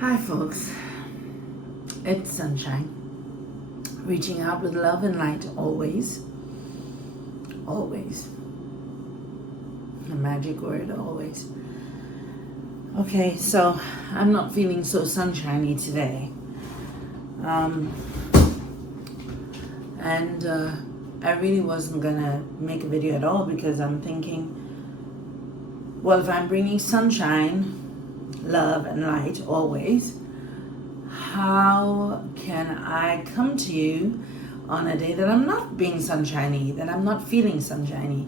Hi folks, it's Sunshine, reaching out with love and light always, always, the magic word always. Okay, so I'm not feeling so sunshiny today, and I really wasn't gonna make a video at all because I'm thinking, well, if I'm bringing sunshine, love and light always, how can I come to you on a day that I'm not being sunshiny, that I'm not feeling sunshiny?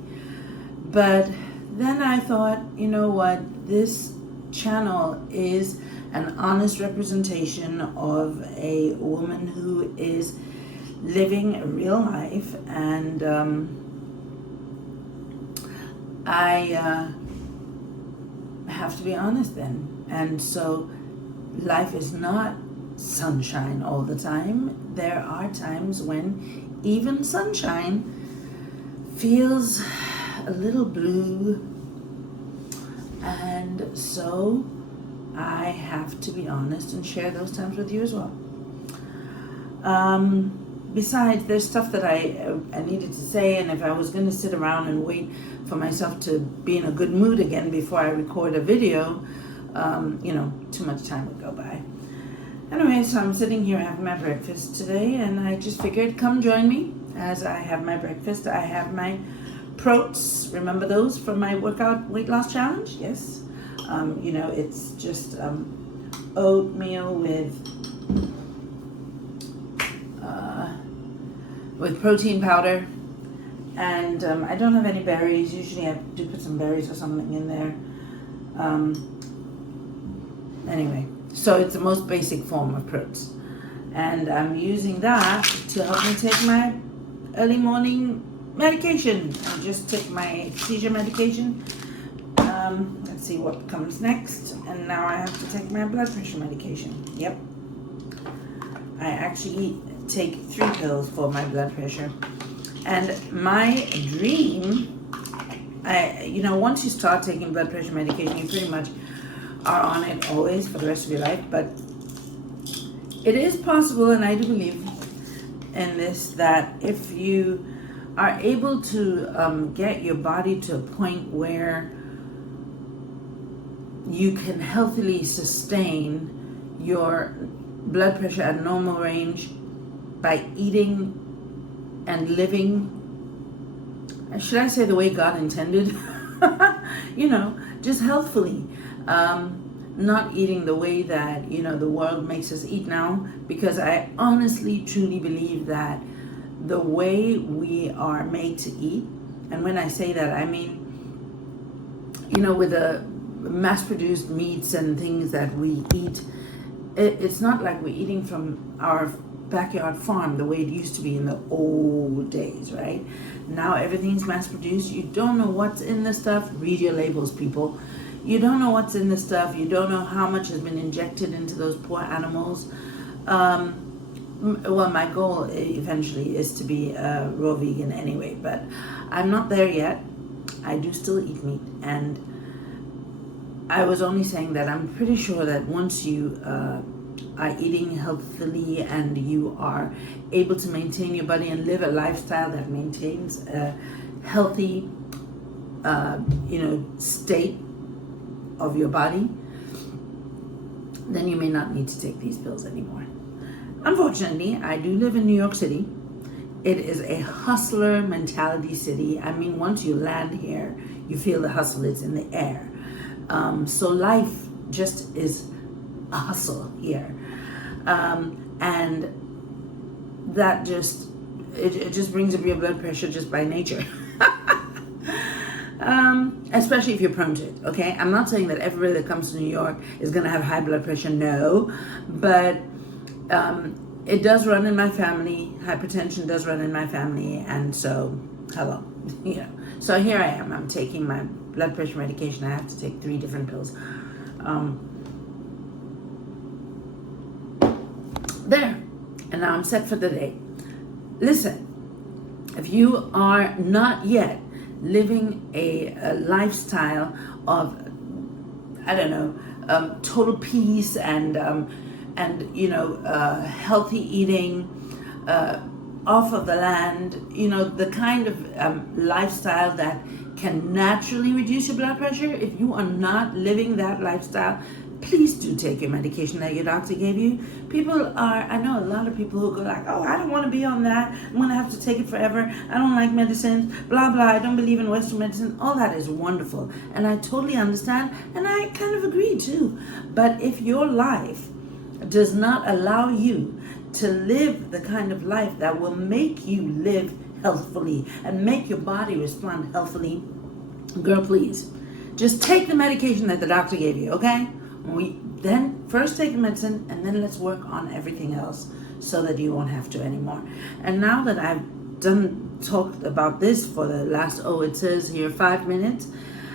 But then I thought, you know what, this channel is an honest representation of a woman who is living a real life, and I have to be honest then. And so life is not sunshine all the time. There are times when even sunshine feels a little blue, and so I have to be honest and share those times with you as well. Besides, there's stuff that I needed to say, and if I was going to sit around and wait for myself to be in a good mood again before I record a video, too much time would go by. Anyway, so I'm sitting here having my breakfast today, and I just figured, come join me as I have my breakfast. I have my Proats, remember those from my workout weight loss challenge? Yes. It's just oatmeal with protein powder, and I don't have any berries. Usually I do put some berries or something in there. Anyway, so it's the most basic form of Proats, and I'm using that to help me take my early morning medication. I just took my seizure medication. Let's see what comes next, and now I have to take my blood pressure medication. Yep, I actually take 3 pills for my blood pressure, and my dream, once you start taking blood pressure medication, you pretty much are on it always for the rest of your life. But it is possible, and I do believe in this, that if you are able to get your body to a point where you can healthily sustain your blood pressure at normal range by eating and living, should I say, the way God intended, just healthfully, not eating the way that the world makes us eat now, because I honestly truly believe that the way we are made to eat, and when I say that, I mean, with the mass-produced meats and things that we eat, it's not like we're eating from our backyard farm the way it used to be in the old days, right? Now everything's mass-produced. You don't know what's in the stuff. Read your labels, people. You don't know what's in the stuff. You don't know how much has been injected into those poor animals. Well, my goal eventually is to be a raw vegan anyway, but I'm not there yet. I do still eat meat, and I was only saying that I'm pretty sure that once you are eating healthily and you are able to maintain your body and live a lifestyle that maintains a healthy, state of your body, then you may not need to take these pills anymore. Unfortunately, I do live in New York City. It is a hustler mentality city. I mean, once you land here, you feel the hustle. It's in the air. So life just is a hustle here. And that it just brings up your blood pressure just by nature. Especially if you're prone to it, okay? I'm not saying that everybody that comes to New York is gonna have high blood pressure, no, but it does run in my family. Hypertension does run in my family, and so, hello, So here I am, I'm taking my blood pressure medication. I have to take 3 different pills. There, and now I'm set for the day. Listen, if you are not yet living a lifestyle of, I don't know, total peace and healthy eating, off of the land, the kind of lifestyle that can naturally reduce your blood pressure. If you are not living that lifestyle, please do take your medication that your doctor gave you. I know a lot of people who go like, oh, I don't want to be on that. I'm going to have to take it forever. I don't like medicine, blah, blah. I don't believe in Western medicine. All that is wonderful. And I totally understand. And I kind of agree too. But if your life does not allow you to live the kind of life that will make you live healthfully and make your body respond healthfully, girl, please, just take the medication that the doctor gave you, okay? Then first take the medicine, and then let's work on everything else so that you won't have to anymore. And now that I've talked about this for the last, it says here 5 minutes,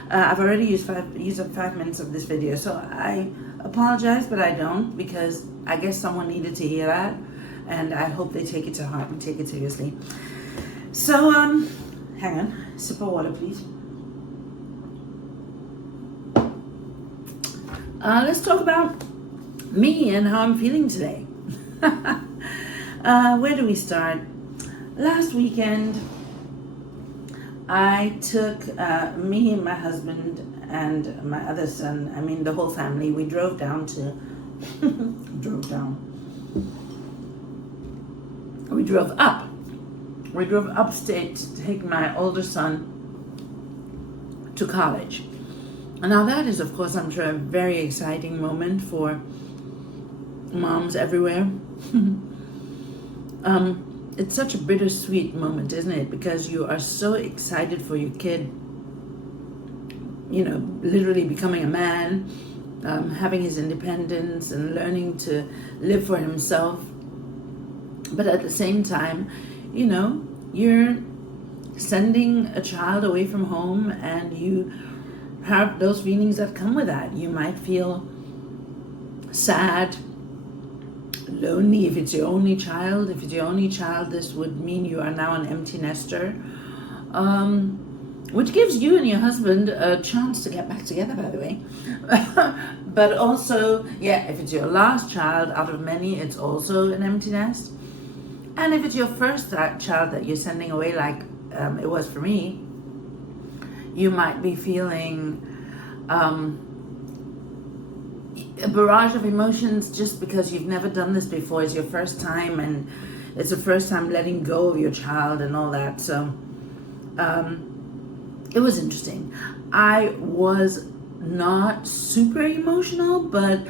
I've already used up 5 minutes of this video, so I apologize, but I don't, because I guess someone needed to hear that, and I hope they take it to heart and take it seriously. So, hang on, sip of water, please. Let's talk about me and how I'm feeling today. Where do we start? Last weekend, I took me and my husband and my other son, the whole family, we drove down to, we drove up. We drove upstate to take my older son to college. And now that is, of course, I'm sure, a very exciting moment for moms everywhere. It's such a bittersweet moment, isn't it? Because you are so excited for your kid, literally becoming a man, having his independence and learning to live for himself. But at the same time, you're sending a child away from home, and you have those feelings that come with that. You might feel sad, lonely if it's your only child. If it's your only child, this would mean you are now an empty nester, which gives you and your husband a chance to get back together, by the way. But also, if it's your last child out of many, it's also an empty nest. And if it's your first child that you're sending away, like it was for me, you might be feeling a barrage of emotions just because you've never done this before. It's your first time, and it's the first time letting go of your child and all that. So it was interesting. I was not super emotional, but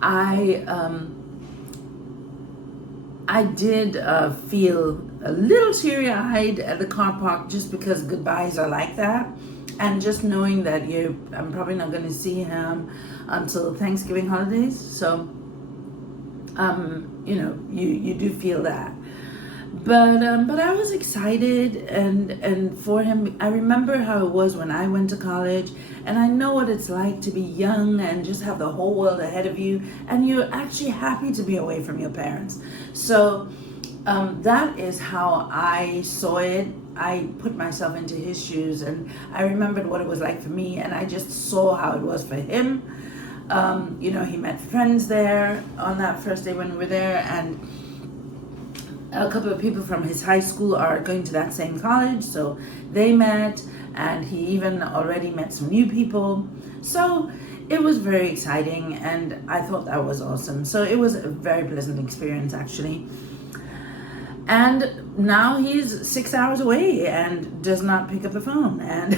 I did feel a little teary-eyed at the car park, just because goodbyes are like that. And just knowing that I'm probably not going to see him until Thanksgiving holidays. So, you do feel that. But I was excited and for him. I remember how it was when I went to college, and I know what it's like to be young and just have the whole world ahead of you, and you're actually happy to be away from your parents. So that is how I saw it. I put myself into his shoes, and I remembered what it was like for me, and I just saw how it was for him. He met friends there on that first day when we were there, and a couple of people from his high school are going to that same college, so they met, and he even already met some new people. So it was very exciting, and I thought that was awesome. So it was a very pleasant experience, actually. And now he's 6 hours away and does not pick up the phone and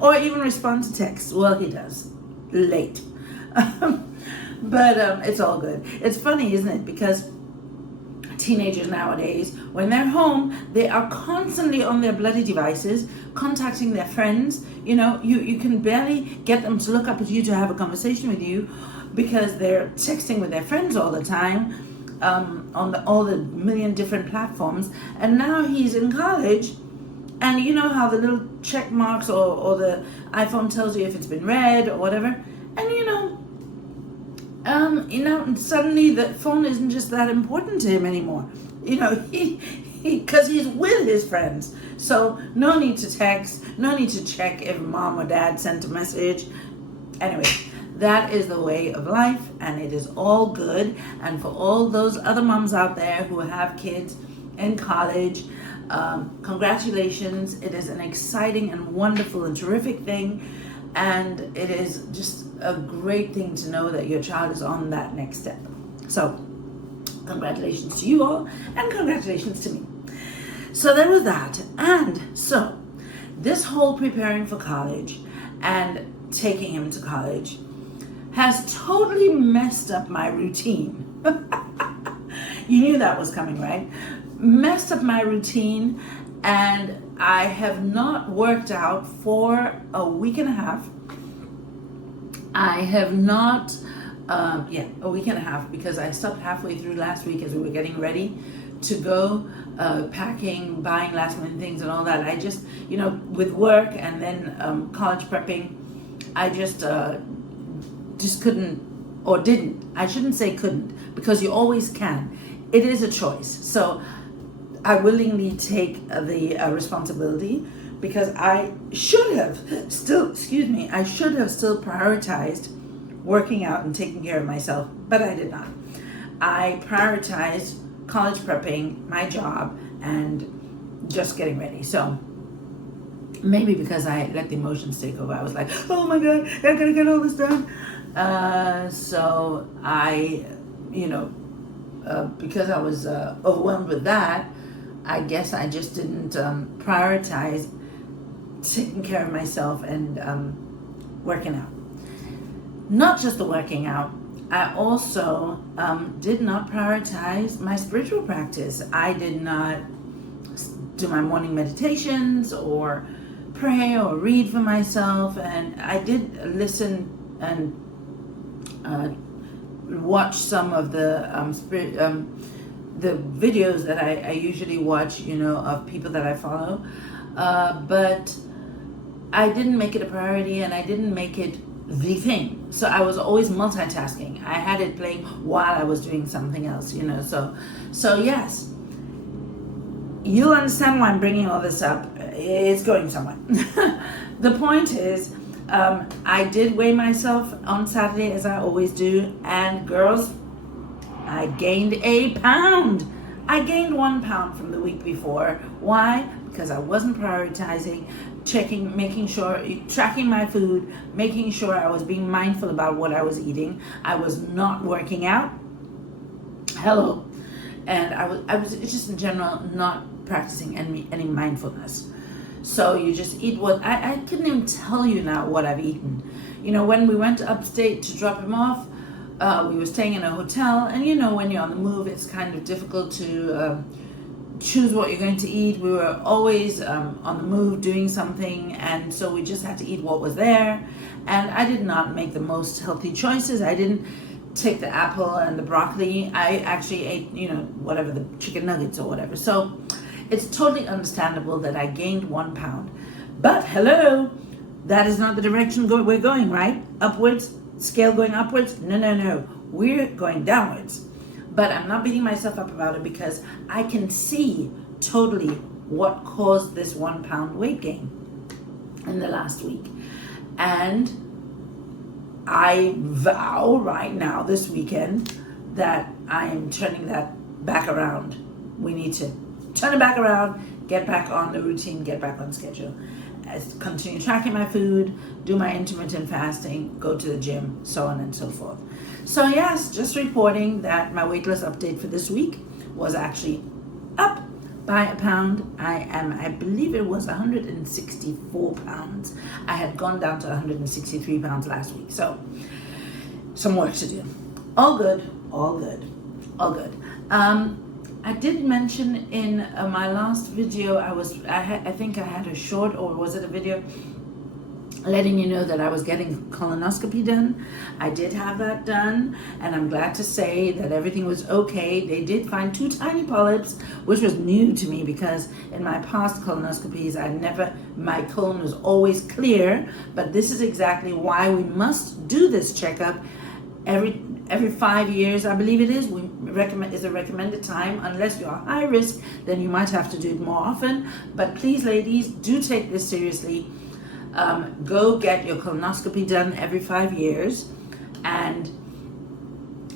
or even respond to texts. Well, he does, late. But it's all good. It's funny, isn't it? Because teenagers nowadays, when they're home, they are constantly on their bloody devices, contacting their friends. You can barely get them to look up at you to have a conversation with you, because they're texting with their friends all the time. On all the million different platforms. And now he's in college, and you know how the little check marks or the iPhone tells you if it's been read or whatever, and suddenly the phone isn't just that important to him anymore. Because he's with his friends, so no need to text, no need to check if mom or dad sent a message. Anyway, that is the way of life, and it is all good. And for all those other moms out there who have kids in college, congratulations. It is an exciting and wonderful and terrific thing, and it is just a great thing to know that your child is on that next step. So congratulations to you all, and congratulations to me. So there was that. And so this whole preparing for college and taking him to college has totally messed up my routine. You knew that was coming, right? Messed up my routine, and I have not worked out for a week and a half. I have not, a week and a half, because I stopped halfway through last week as we were getting ready to go, packing, buying last minute things and all that. I just, with work and then college prepping, I just couldn't, or didn't. I shouldn't say couldn't, because you always can. It is a choice. So I willingly take the responsibility, because I should have still prioritized working out and taking care of myself, but I did not. I prioritized college prepping, my job, and just getting ready. So maybe because I let the emotions take over, I was like, oh my God, I gotta get all this done. So I, because I was overwhelmed with that, I guess I just didn't prioritize taking care of myself and working out. Not just the working out, I also did not prioritize my spiritual practice. I did not do my morning meditations or pray or read for myself, and I did listen and watch some of the the videos that I usually watch, of people that I follow, but I didn't make it a priority, and I didn't make it the thing. So I was always multitasking. I had it playing while I was doing something else, So yes, you'll understand why I'm bringing all this up. It's going somewhere. The point is, I did weigh myself on Saturday, as I always do, and girls, I gained a pound. I gained 1 pound from the week before. Why? Because I wasn't prioritizing, tracking my food, making sure I was being mindful about what I was eating. I was not working out. Hello. And I was just in general not practicing any mindfulness. So you just eat what, I couldn't even tell you now what I've eaten. When we went upstate to drop him off, we were staying in a hotel, and when you're on the move, it's kind of difficult to choose what you're going to eat. We were always on the move doing something, and so we just had to eat what was there. And I did not make the most healthy choices. I didn't take the apple and the broccoli. I actually ate, whatever, the chicken nuggets or whatever. So it's totally understandable that I gained 1 pound. But hello, that is not the direction we're going, right? Upwards, scale going upwards? No. We're going downwards. But I'm not beating myself up about it, because I can see totally what caused this 1 pound weight gain in the last week. And I vow right now, this weekend, that I am turning that back around. We need to turn it back around, get back on the routine, get back on schedule. Continue tracking my food, do my intermittent fasting, go to the gym, so on and so forth. So yes, just reporting that my weight loss update for this week was actually up by a pound. I believe it was 164 pounds. I had gone down to 163 pounds last week. So some work to do. All good. I did mention in my last video, I think I had a short, or was it a video, letting you know that I was getting colonoscopy done. I did have that done, and I'm glad to say that everything was okay. They did find 2 tiny polyps, which was new to me, because in my past colonoscopies, my colon was always clear. But this is exactly why we must do this checkup every 5 years, I believe it is. Is a recommended time. Unless you're high risk, then you might have to do it more often. But please, ladies, do take this seriously. go get your colonoscopy done every 5 years, and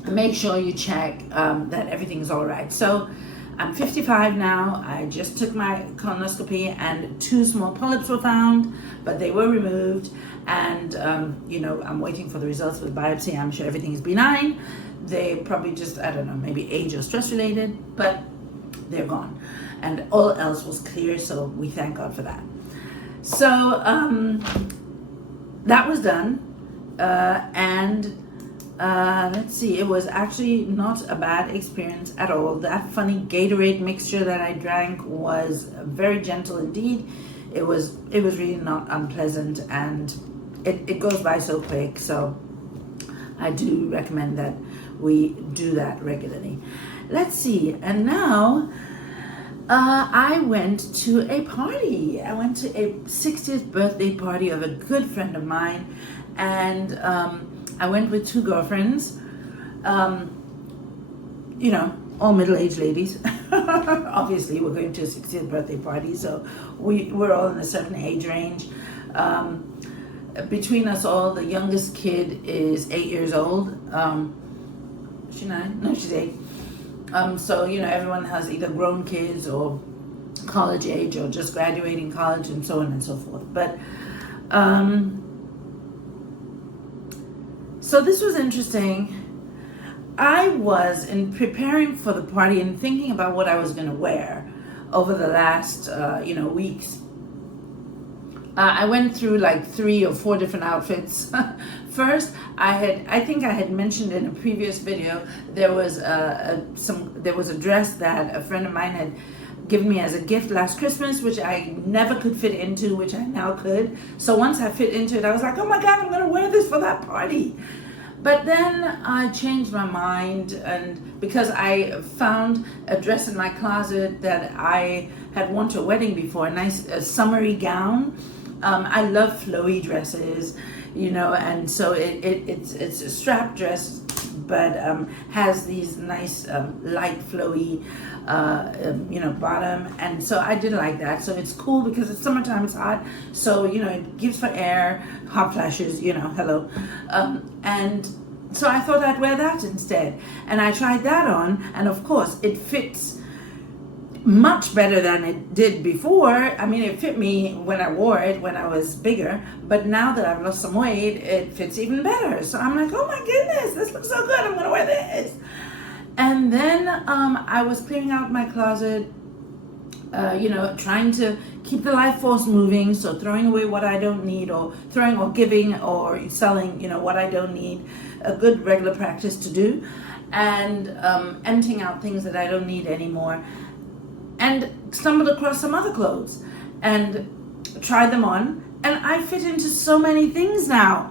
make sure you check that everything's all right. So I'm 55 now. I just took my colonoscopy and 2 small polyps were found, but they were removed. And, I'm waiting for the results of the biopsy. I'm sure everything is benign. They probably just, I don't know, maybe age or stress related, but they're gone. And all else was clear, so we thank God for that. So that was done. Let's see, it was actually not a bad experience at all. That funny Gatorade mixture that I drank was very gentle indeed. It was really not unpleasant, and it goes by so quick. So I do recommend that we do that regularly. Let's see, and now I went to a party. I went to a 60th birthday party of a good friend of mine, and I went with 2 girlfriends, all middle-aged ladies. Obviously, we're going to a 60th birthday party, so we're all in a certain age range. Between us all, the youngest kid is 8 years old. Is she 9? No, she's 8. So, everyone has either grown kids or college age or just graduating college and so on and so forth. But, so this was interesting. I was in preparing for the party and thinking about what I was going to wear over the last, weeks. I went through like 3 or 4 different outfits. First, I think I had mentioned in a previous video, there was a dress that a friend of mine had given me as a gift last Christmas, which I never could fit into, which I now could. So once I fit into it, I was like, oh my God, I'm gonna wear this for that party. But then I changed my mind, and because I found a dress in my closet that I had worn to a wedding before, a nice summery gown. I love flowy dresses, and so it's a strap dress, but has these nice light flowy bottom, and so I did like that. So it's cool because it's summertime, it's hot, so it gives for air, hot flashes, hello, and so I thought I'd wear that instead, and I tried that on, and of course it fits much better than it did before. I mean, it fit me when I wore it when I was bigger, but now that I've lost some weight, it fits even better. So I'm like, oh my goodness, this looks so good, I'm gonna wear this. And then I was clearing out my closet, trying to keep the life force moving, so throwing away what I don't need, or throwing or giving or selling, what I don't need, a good regular practice to do, and emptying out things that I don't need anymore. And stumbled across some other clothes and tried them on, and I fit into so many things now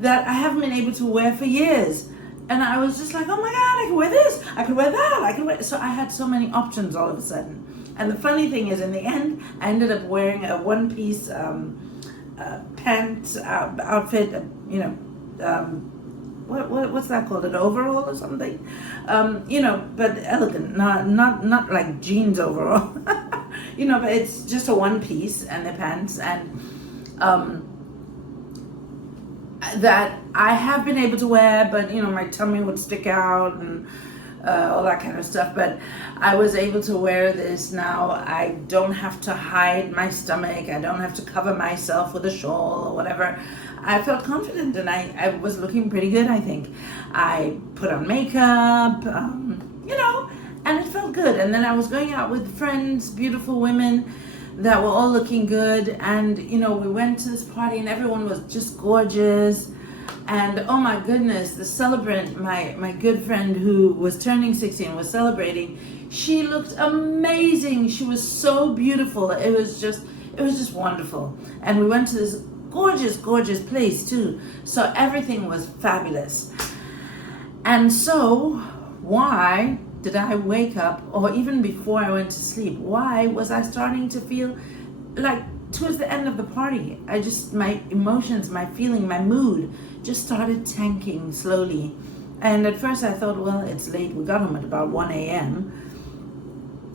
that I haven't been able to wear for years. And I was just like, oh my God, I can wear this, I can wear that, so I had so many options all of a sudden. And the funny thing is, in the end, I ended up wearing a one-piece pants outfit, what's that called? An overall or something? But elegant, not like jeans overall. But it's just a one piece and the pants, and that I have been able to wear, but my tummy would stick out and all that kind of stuff. But I was able to wear this now. I don't have to hide my stomach. I don't have to cover myself with a shawl or whatever. I felt confident, and I was looking pretty good, I think. I put on makeup, and it felt good. And then I was going out with friends, beautiful women that were all looking good. And, we went to this party and everyone was just gorgeous. And oh my goodness, the celebrant, my good friend who was turning 60 and was celebrating, she looked amazing. She was so beautiful. It was just wonderful. And we went to this gorgeous place too. So everything was fabulous. And so why did I wake up, or even before I went to sleep, why was I starting to feel like towards the end of the party, my emotions, my feeling, my mood just started tanking slowly. And at first I thought, well, it's late. We got home at about 1 a.m.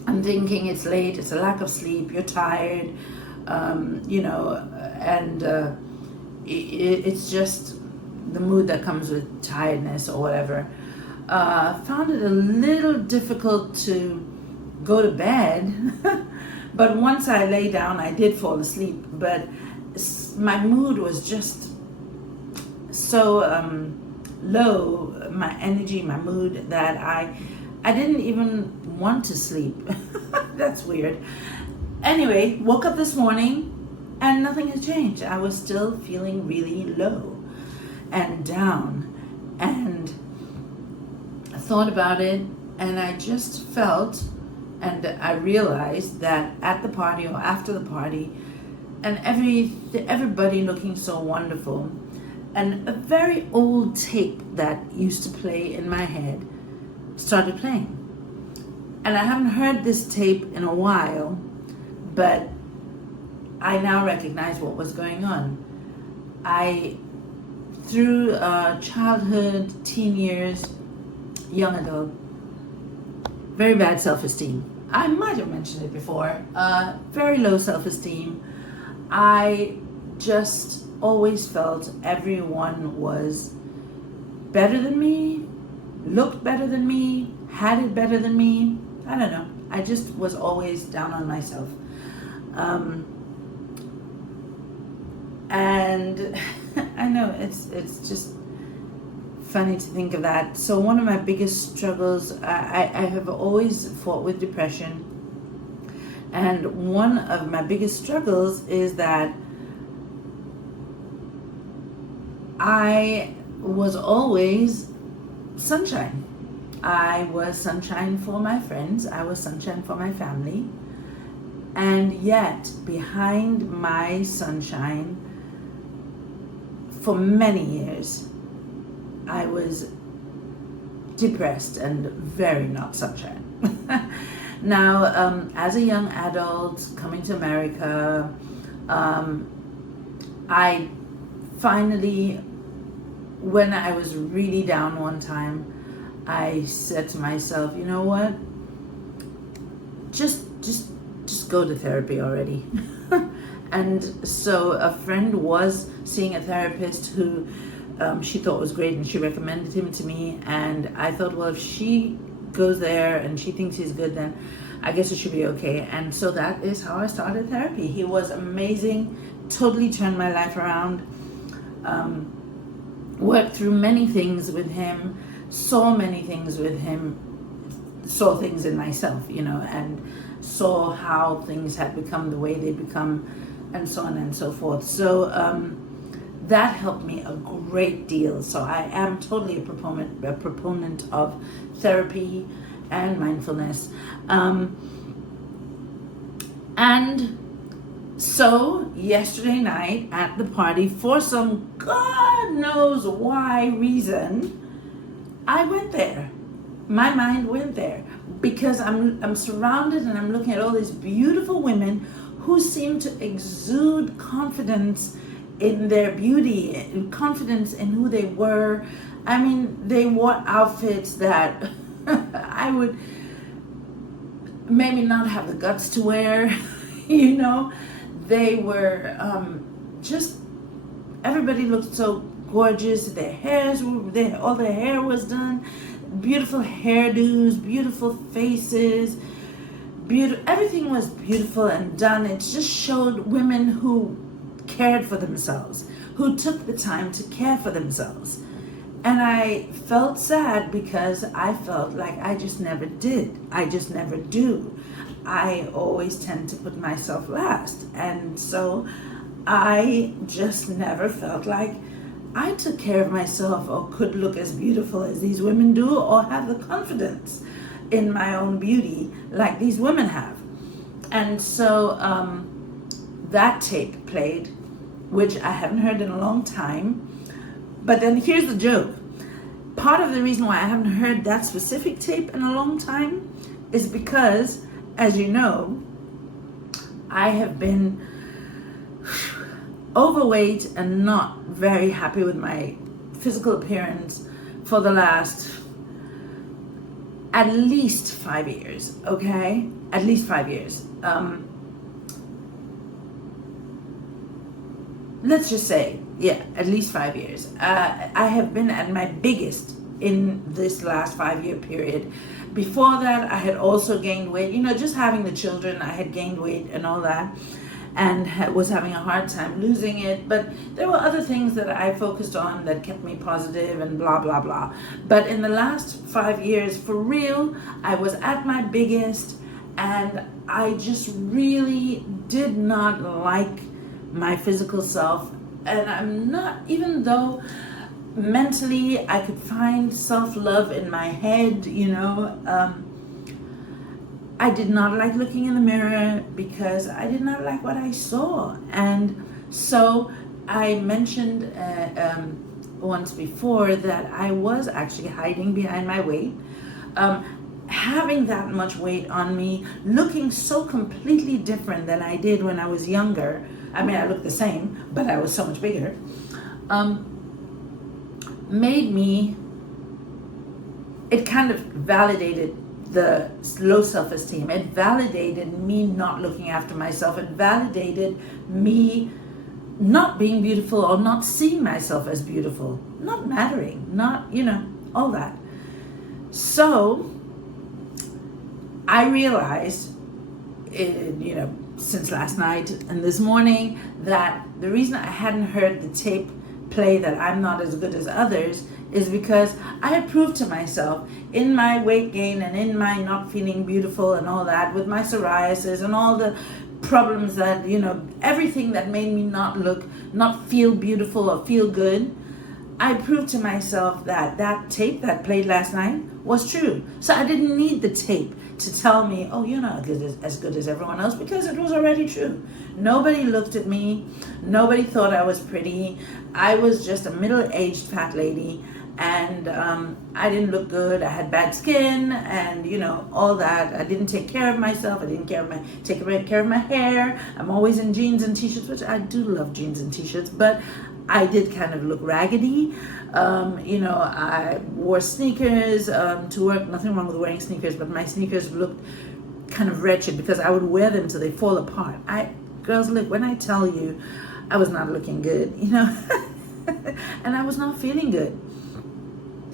I'm thinking it's late, it's a lack of sleep, you're tired, and it's just the mood that comes with tiredness or whatever. Found it a little difficult to go to bed, but once I lay down, I did fall asleep. But my mood was just so low, my energy, my mood, that I didn't even want to sleep. That's weird. Anyway, woke up this morning and nothing has changed. I was still feeling really low and down, and I thought about it, and I just felt, and I realized that at the party or after the party, and everybody looking so wonderful, and a very old tape that used to play in my head started playing. And I haven't heard this tape in a while, but I now recognize what was going on. Through childhood, teen years, young adult, very bad self-esteem. I might have mentioned it before. Very low self-esteem. I just always felt everyone was better than me, looked better than me, had it better than me. I don't know. I just was always down on myself. And I know it's just funny to think of that. So one of my biggest struggles, I have always fought with depression. And one of my biggest struggles is that I was always sunshine. I was sunshine for my friends. I was sunshine for my family. And yet, behind my sunshine, for many years, I was depressed and very not sunshine. Now, as a young adult coming to America, I finally, when I was really down one time, I said to myself, you know what? Just go to therapy already. And so a friend was seeing a therapist who she thought was great, and she recommended him to me. And I thought, well, if she goes there and she thinks he's good, then I guess it should be okay. And so that is how I started therapy. He was amazing, totally turned my life around. Worked through many things with him, saw many things with him, saw things in myself, and saw how things had become the way they become, and so on and so forth. So that helped me a great deal. So I am totally a proponent of therapy and mindfulness. And so yesterday night at the party, for some God knows why reason, I went there. My mind went there because I'm surrounded and I'm looking at all these beautiful women who seem to exude confidence in their beauty and confidence in who they were. I mean, they wore outfits that I would maybe not have the guts to wear, They were just, everybody looked so gorgeous. All their hair was done, beautiful hairdos, beautiful faces, everything was beautiful and done. It just showed women who cared for themselves, who took the time to care for themselves. And I felt sad because I felt like I just never did. I just never do. I always tend to put myself last. And so I just never felt like I took care of myself or could look as beautiful as these women do, or have the confidence in my own beauty like these women have. And so that tape played, which I haven't heard in a long time. But then here's the joke. Part of the reason why I haven't heard that specific tape in a long time is because, as you know, I have been overweight and not very happy with my physical appearance for the last at least 5 years, okay? At least 5 years. let's just say, yeah, at least 5 years. I have been at my biggest in this last 5 year period. Before that, I had also gained weight. Just having the children, I had gained weight and all that, and was having a hard time losing it. But there were other things that I focused on that kept me positive and blah, blah, blah. But in the last 5 years, for real, I was at my biggest, and I just really did not like my physical self. And I'm not, even though mentally I could find self-love in my head, I did not like looking in the mirror because I did not like what I saw. And so I mentioned once before that I was actually hiding behind my weight, having that much weight on me, looking so completely different than I did when I was younger. I mean, I looked the same, but I was so much bigger. Made me, it kind of validated the low self-esteem. It validated me not looking after myself. It validated me not being beautiful or not seeing myself as beautiful, not mattering, not, all that. So I realized, since last night and this morning, that the reason I hadn't heard the tape play that I'm not as good as others is because I had proved to myself in my weight gain and in my not feeling beautiful and all that, with my psoriasis and all the problems that, everything that made me not feel beautiful or feel good, I proved to myself that that tape that played last night was true. So I didn't need the tape to tell me, oh, you're not as good as everyone else, because it was already true. Nobody looked at me. Nobody thought I was pretty. I was just a middle-aged fat lady, and I didn't look good. I had bad skin and, all that. I didn't take care of myself. I didn't take care of my hair. I'm always in jeans and t-shirts, which I do love jeans and t-shirts, but I did kind of look raggedy. I wore sneakers to work. Nothing wrong with wearing sneakers, but my sneakers looked kind of wretched because I would wear them till they fall apart. Girls, look, when I tell you, I was not looking good, and I was not feeling good.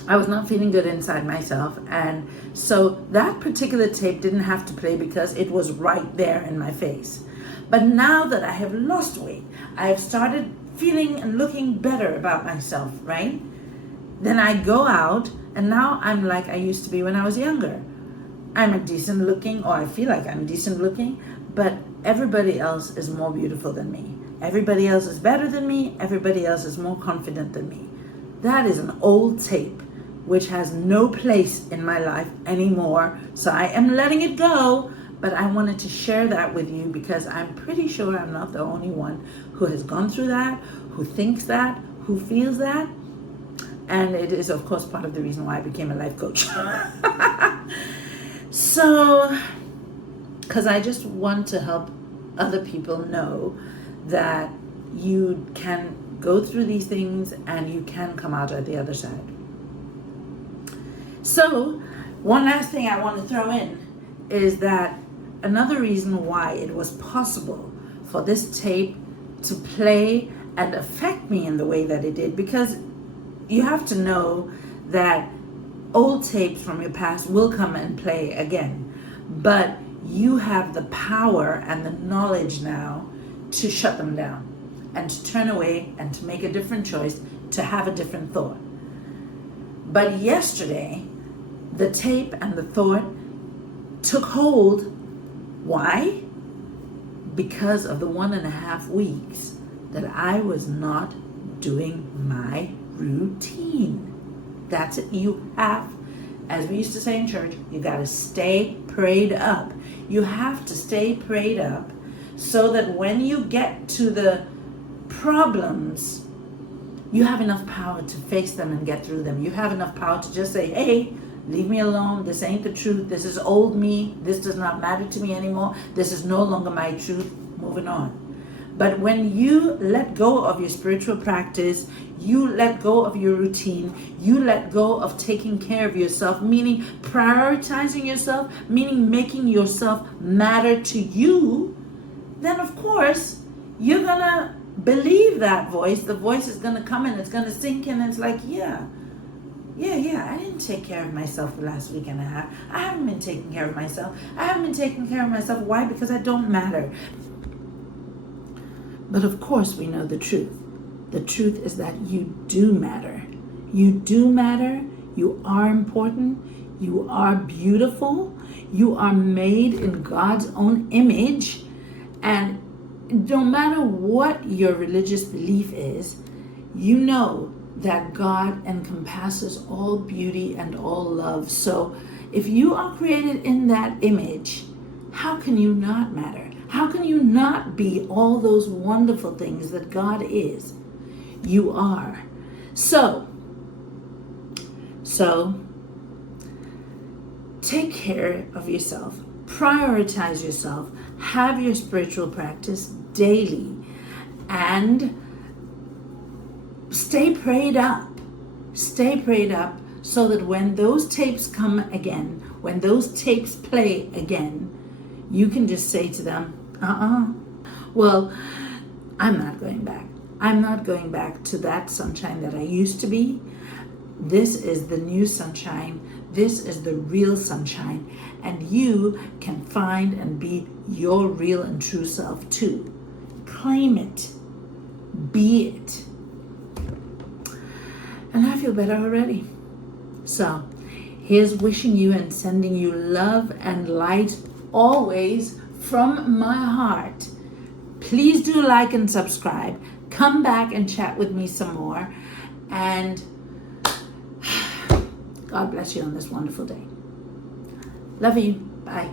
I was not feeling good inside myself. And so that particular tape didn't have to play because it was right there in my face. But now that I have lost weight, I have started feeling and looking better about myself, right? Then I go out, and now I'm like I used to be when I was younger. I'm a decent looking, or I feel like I'm decent looking, but everybody else is more beautiful than me. Everybody else is better than me. Everybody else is more confident than me. That is an old tape which has no place in my life anymore. So I am letting it go, but I wanted to share that with you because I'm pretty sure I'm not the only one who has gone through that, who thinks that, who feels that. And it is, of course, part of the reason why I became a life coach. So, because I just want to help other people know that you can go through these things and you can come out at the other side. So, one last thing I want to throw in is that another reason why it was possible for this tape to play and affect me in the way that it did, because you have to know that old tapes from your past will come and play again, but you have the power and the knowledge now to shut them down and to turn away and to make a different choice, to have a different thought. But yesterday, the tape and the thought took hold. Why? Because of the 1.5 weeks that I was not doing my routine. That's it. You have, as we used to say in church, you got to stay prayed up. You have to stay prayed up so that when you get to the problems, you have enough power to face them and get through them. You have enough power to just say, hey, leave me alone. This ain't the truth. This is old me. This does not matter to me anymore. This is no longer my truth. Moving on. But when you let go of your spiritual practice, you let go of your routine, you let go of taking care of yourself, meaning prioritizing yourself, meaning making yourself matter to you, then of course you're gonna believe that voice. The voice is going to come and it's going to sink in. And it's like, yeah, I didn't take care of myself the last week and a half. I haven't been taking care of myself. Why? Because I don't matter. But of course we know the truth. The truth is that you do matter. You do matter. You are important. You are beautiful. You are made in God's own image. And no matter what your religious belief is, you know that God encompasses all beauty and all love. So if you are created in that image, how can you not matter? How can you not be all those wonderful things that God is? You are. So take care of yourself. Prioritize yourself. Have your spiritual practice daily. And stay prayed up. Stay prayed up so that when those tapes come again, when those tapes play again, you can just say to them, well, I'm not going back. I'm not going back to that sunshine that I used to be. This is the new sunshine. This is the real sunshine. And you can find and be your real and true self too. Claim it. Be it. And I feel better already. So here's wishing you and sending you love and light always from my heart. Please do like and subscribe. Come back and chat with me some more. And God bless you on this wonderful day. Love you. Bye.